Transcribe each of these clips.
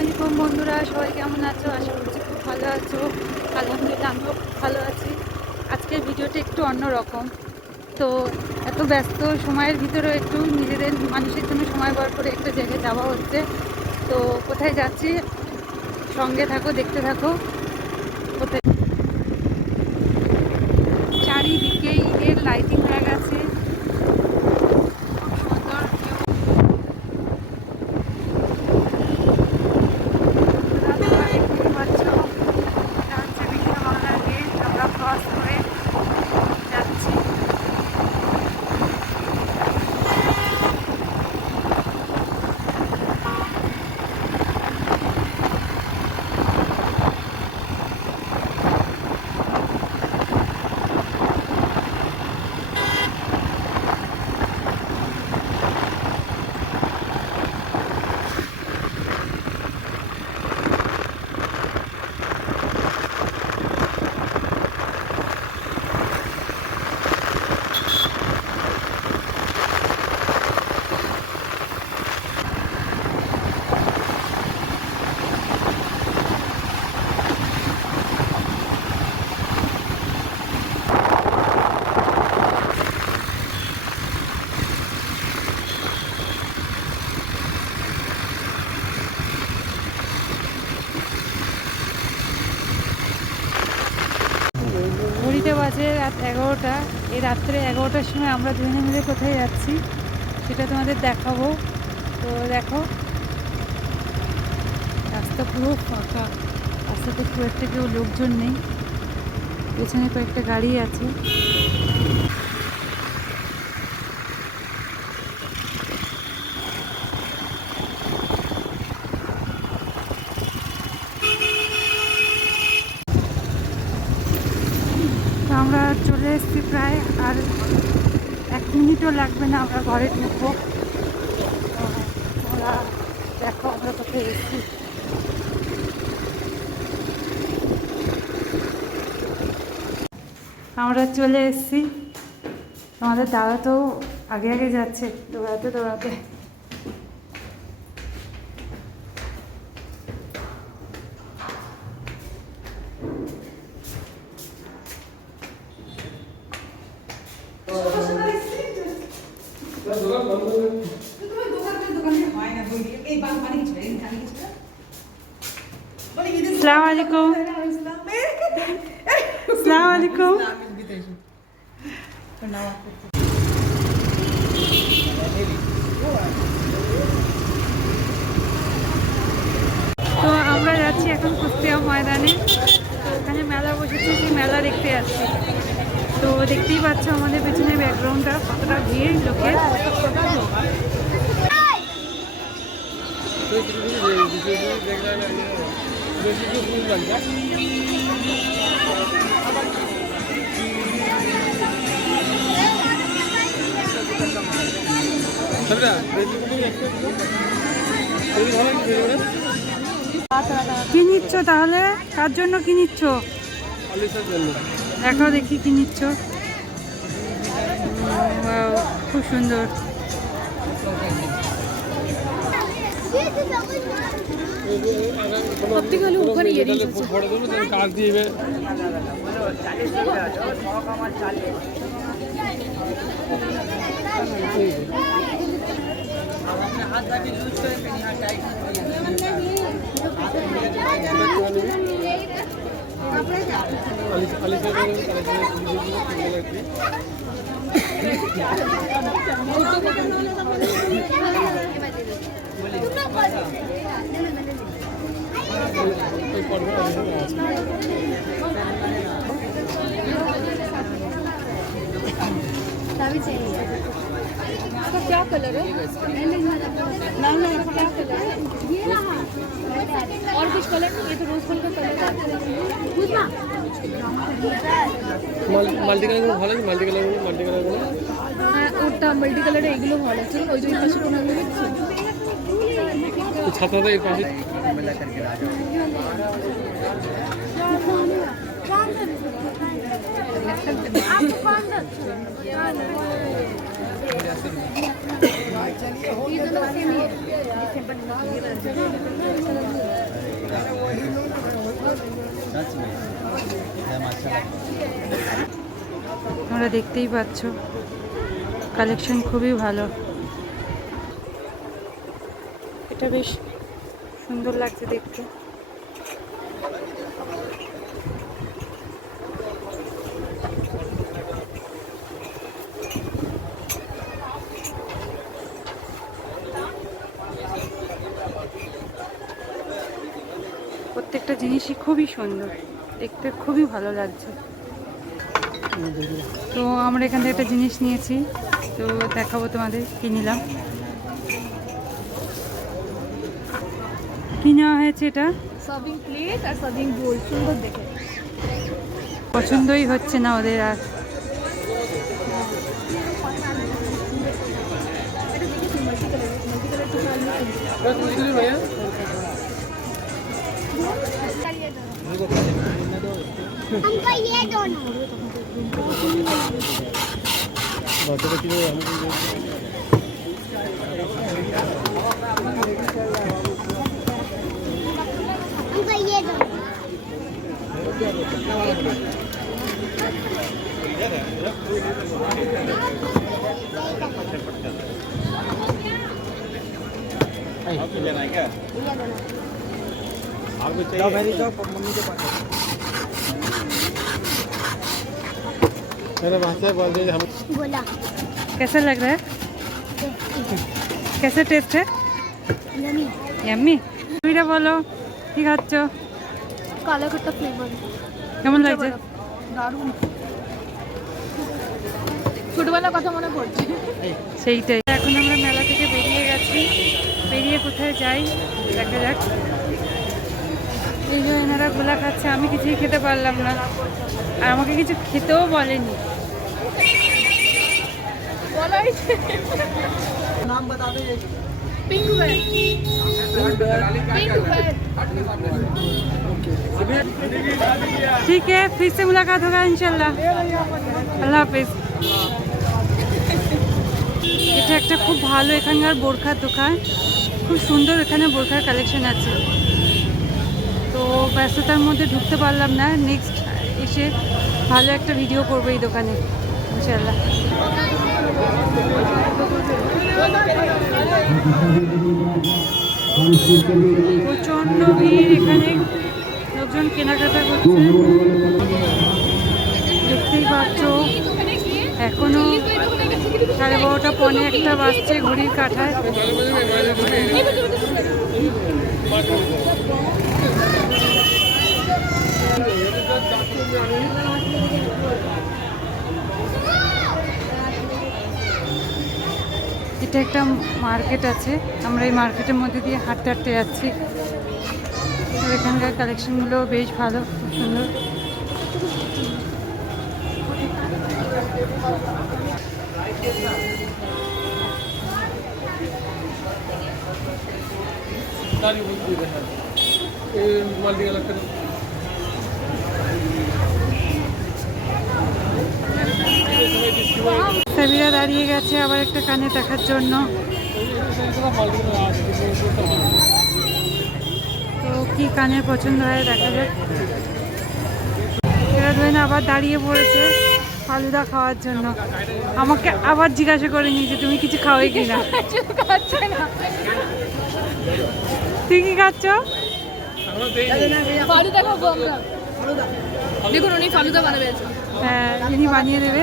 আলাইকুম বন্ধুরা, সবাই কেমন আছো? আশা করছি খুব ভালো আছো। আলহামদুলিল্লাহ, আমিও খুব ভালো আছি। আজকের ভিডিওটা একটু অন্যরকম তো এত ব্যস্ত সময়ের ভিতরেও একটু নিজেদের, মানুষের জন্য সময় বার করে একটা জায়গায় যাওয়া হচ্ছে। তো কোথায় যাচ্ছি? সঙ্গে থাকো, দেখতে থাকো। কোথায় চারিদিকে ঈদের লাইটিং হয়ে গেছে খুব সুন্দর view। রাস্তা দেখতে পাচ্ছ, এটা হচ্ছে বিশ্ব বাংলার গেট আমরা ক্রস করে যাচ্ছি ঘড়িতে বাজে রাত এগারোটা এই রাত্রে এগারোটার সময় আমরা দুজনে মিলে কোথায় যাচ্ছি, সেটা তোমাদের দেখাবো। তো দেখো, রাস্তা পুরো ফাঁকা। রাস্তাতে খুব একটা কেউ লোকজন নেই। পেছনে কয়েকটা গাড়ি আছে। আমরা চলে এসেছি প্রায় আর এক মিনিটও লাগবে না, আমরা ঘরে ঢুকবো। তোমরা দেখো আমরা কোথায় এসেছি। আমরা চলে এসেছি। আমাদের দাদা তো আগে আগে যাচ্ছে, দৌড়াতে দৌড়াতে। আসসালামু আলাইকুম। আসসালামু আলাইকুম। তো আমরা যাচ্ছি এখন কুস্তিয়া ময়দানে। তো ওখানে মেলা বসেছে সেই মেলা দেখতে যাচ্ছি। তো দেখতেই পাচ্ছ আমাদের পেছনে ব্যাকগ্রাউন্ডটা কতটা ভিড় লোকের। কি নিচ্ছ তাহলে? কার জন্য কি নিচ্ছ? দেখো দেখি কি নিচ্ছ খুব সুন্দর কাজ দিবে দাবি চাই क्या कलर है ना ना इसका क्या कलर है ये रहा और कुछ कलर नहीं ये तो रोज फूल का कलर है মাল্টি কালার ভালো আছে মাল্টি কালার মাল্টি কালার হ্যাঁ ওটা মাল্টি কালার এগুলো ভালো আছে ওই যে ওই পাশে কোনগুলো দেখছি ছাত্ররা এই পাশে आप कौन ये दोनों सेम ही है তোমরা দেখতেই পাচ্ছ কালেকশন খুবই ভালো। এটা বেশ সুন্দর লাগছে দেখতে। প্রত্যেকটা জিনিসই খুবই সুন্দর। দেখতে খুবই ভালো লাগছে। তো আমরা এখান থেকে একটা জিনিস নিয়েছি। তো দেখাবো তোমাদের কি নিলাম। কি নেওয়া হয়েছে এটা? সার্ভিং প্লেট আর সার্ভিং বোল। সুন্দর দেখে। পছন্দই হচ্ছে না ওদের আর। এটা हमको ये दोनों बच्चों को हमको ये दोनों बाटो का किलो हम हमको ये दोनों मेरे भाषा बोल दीजिए हम बोला कैसा लग रहा है कैसा टेस्ट है नमी এমনি তুইরা বলো কি খাচ্ছ কালো কাটা ফ্লেভার কেমন লাগছে দারুণ ছোটবেলার কথা মনে পড়ছে সেইটাই এখন আমরা মেলা থেকে বেরিয়ে গেছি বেরিয়ে কোথায় যাই দেখা যাক এই যে এনারা গোলা খাচ্ছে আমি কিছুই খেতে পারলাম না আর আমাকে কিছু খেতেও বলেনি বলাই पिंक वेयर पिंक वेयर ঠিক है फिर से मुलाकात होगा इंशाल्लाह আল্লাহ হাফিজ এটা একটা খুব ভালো এখানকার বোরখার দোকান খুব সুন্দর এখানে বোরখার কালেকশন আছে তো ব্যস্ততার মধ্যে ঢুকতে পারলাম না। নেক্সট এসে ভালো একটা ভিডিও করব এই দোকানে ইনশাল্লাহ প্রচণ্ড ভিড় এখানে, লোকজন কেনাকাটা করছে। দেখতেই পাচ্ছ, এখনও সাড়ে বারোটা, পনে একটা বাজছে ঘড়ির কাঁঠায় এটা একটা মার্কেট আছে। আমরা এই মার্কেটের মধ্যে দিয়ে হাঁটতে হাঁটতে যাচ্ছি। এখানকার কালেকশনগুলো বেশ ভালো, খুব সুন্দর। দেখা এই সাবিরা দাঁড়িয়ে গেছে আবার একটা কানে দেখার জন্য। তো কি কানে পছন্দ হয় দেখা যাক। এরা ধরেন আবার দাঁড়িয়ে পড়েছে ফালুদা খাওয়ার জন্য। আমাকে আবার জিজ্ঞাসা করে নিয়েছে তুমি কিছু খাওয়াই কিনা তুই কি খাচ্ছ? ফালুদা খাব আমরা। দেখুন উনি ফালুদা বানাবে হ্যাঁ যিনি বানিয়ে দেবে।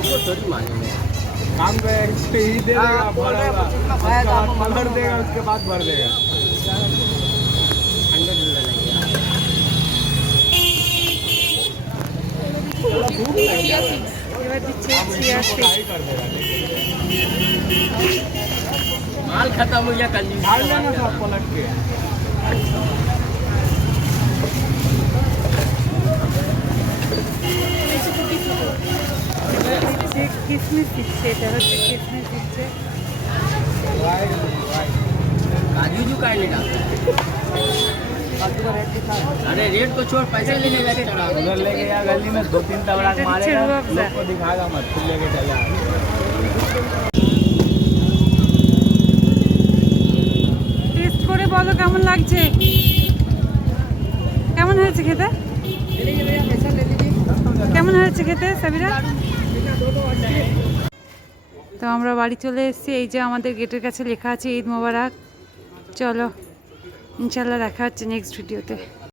हमको थोड़ी काम पे पे ही दे देगा भर देगा उसके बाद भर देगा माल खत्म हो गया। कल पलट के কিসমিস দিচ্ছে এটা হচ্ছে কিসমিস দিচ্ছে काजू जो काटने का अरे रेट तो छोड़ पैसे लेने गए चढ़ा उधर लेके गया गली में दो तीन तबड़ा इधर मारेगा चिड़वा अफजा। लोग को दिखाएगा मत फिर लेके चला টেস্ট করে বলো কেমন লাগছে কেমন হয়েছে খেতে কেমন হয়েছে খেতে সাবিরা তো আমরা বাড়ি চলে এসেছি। এই যে আমাদের গেটের কাছে লেখা আছে ঈদ মোবারক। চলো ইনশাল্লাহ দেখা হচ্ছে নেক্সট ভিডিওতে